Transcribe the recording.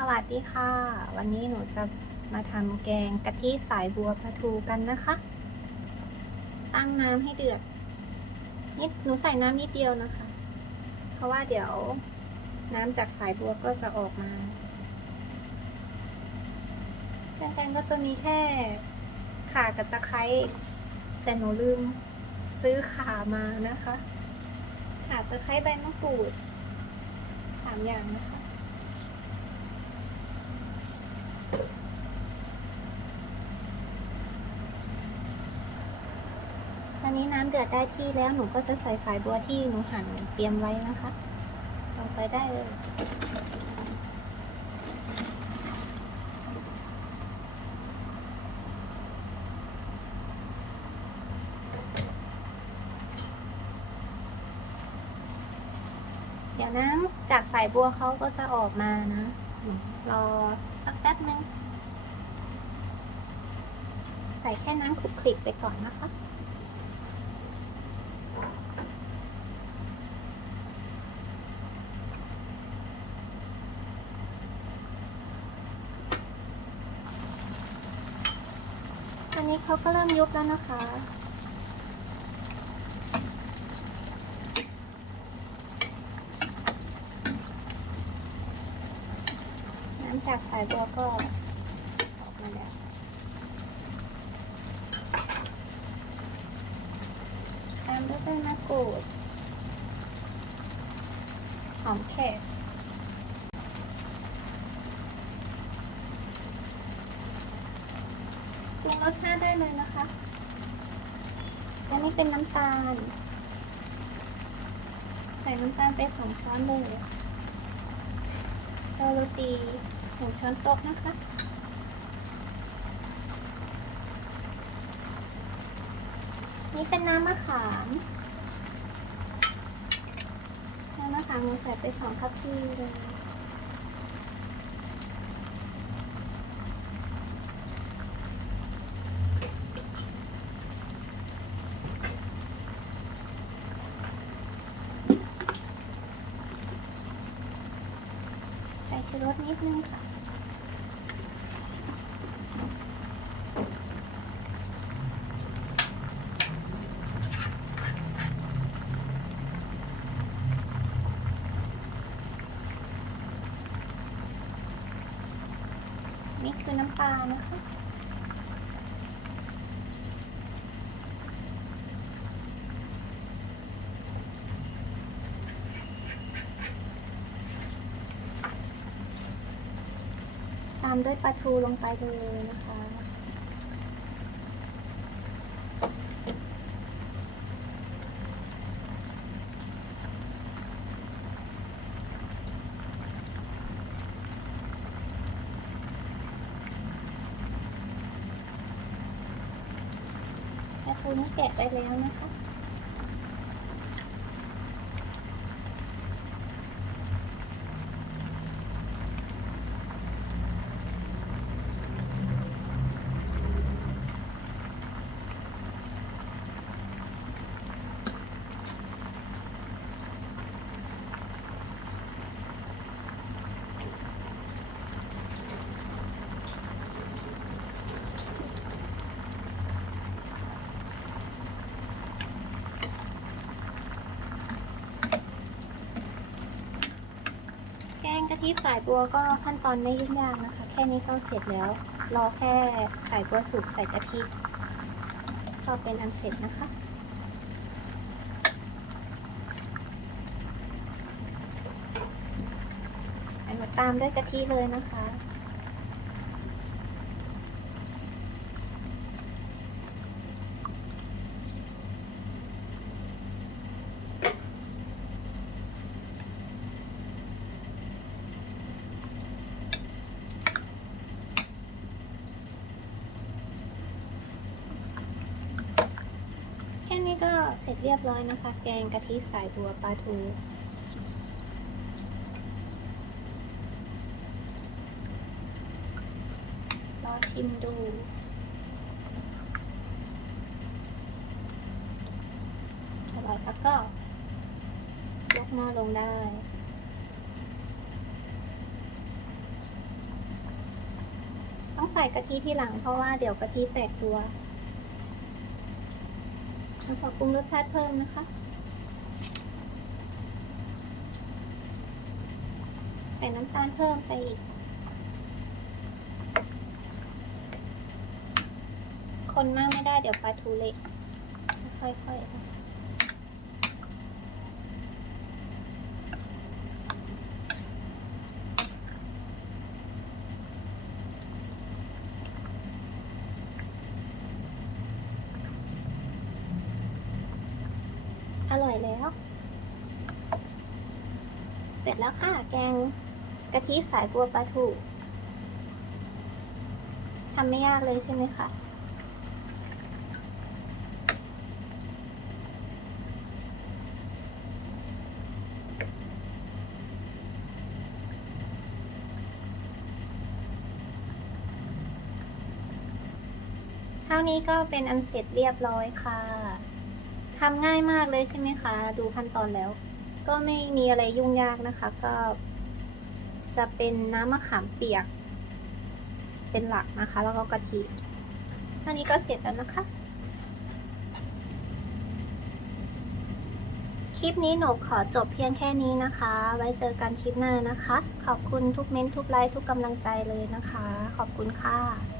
สวัสดีค่ะ วันนี้หนูจะมาทำแกงกะทิสายบัวปลาทูกันนะคะ ตั้งน้ำให้เดือดนิดหนูใส่น้ำนิดเดียวนะคะ เพราะว่าเดี๋ยวน้ำจากสายบัวก็จะออกมาเครื่องแกงก็จะมีแค่ข่ากับตะไคร้แต่หนูลืมซื้อข่ามานะคะข่าตะไคร้ใบมะกรูดสามอย่างนะคะ ต อนนี้น้ำเดือดได้ที่แล้วหนูก็จะใส่สายบัวที่หนูหั่นเตรียมไว้นะคะลงไปได้เลยเดี๋ยวน้ำจากสายบัวเขาก็จะออกมานะรอสักแป๊บนึง ใส่แค่น้ำคลุกคลิกไปก่อนนะคะ นี้เขาก็เริ่มยุบแล้วนะคะ น้ำจากสายบัวก็ออกมาแล้วตามด้วยใบมะกรูดหอมแขกปรุงร สชาติได้เลยนะคะอันนี้เป็นน้ำตาล ใส่น้ำตาลไปสองช้อนเลยโรโรตีหนึ่งช้อนโต๊ะนะคะนี่เป็นน้ำมะขามน้ำมะขามใส่ไปสองคัพพีเลย ชูรสนิดนึงค่ะนี่คือน้ำปลานะคะ ตามด้วยปลาทูลงไปเลยนะคะปลาทูนี่แกะได้แล้วนะคะ แกะทิสายบัวก็ขั้นตอนไม่ยุ่งยากนะคะ แค่นี้ก็เสร็จแล้ว รอแค่สายบัวสุกใส่กะทิก็เป็นอันเสร็จนะคะอันมาตามด้วยกะทิเลยนะคะ แค่ นี้ก็เสร็จเรียบร้อยนะคะ แกงกะทิสายบัวปลาทูรอชิมดูอร่อยแล้วก็ยกหม้อลงได้ต้องใส่กะทิที่หลังเพราะว่าเดี๋ยวกะทิแตกตัว ขอปรุงรสชาติเพิ่มนะคะ ใส่น้ำตาลเพิ่มไปอีก คนมากไม่ได้เดี๋ยวปลาทูเละค่อยๆ อร่อยแล้ว เสร็จแล้วค่ะ แกงกะทิสายบัวปลาทูทำไม่ยากเลยใช่ไหมคะเท่านี้ก็เป็นอันเสร็จเรียบร้อยค่ะ ทำง่ายมากเลยใช่ไหมคะ ดูขั้นตอนแล้ว ก็ไม่มีอะไรยุ่งยากนะคะ ก็ จะเป็นน้ำมะขามเปียก เป็นหลักนะคะ แล้วก็กะทิเท่านี้ก็เสร็จแล้วนะคะ คลิปนี้หนูขอจบเพียงแค่นี้นะคะ ไว้เจอกันคลิปหน้านะคะ ขอบคุณทุกเม้นทุกไลค์ทุกกำลังใจเลยนะคะ ขอบคุณค่ะ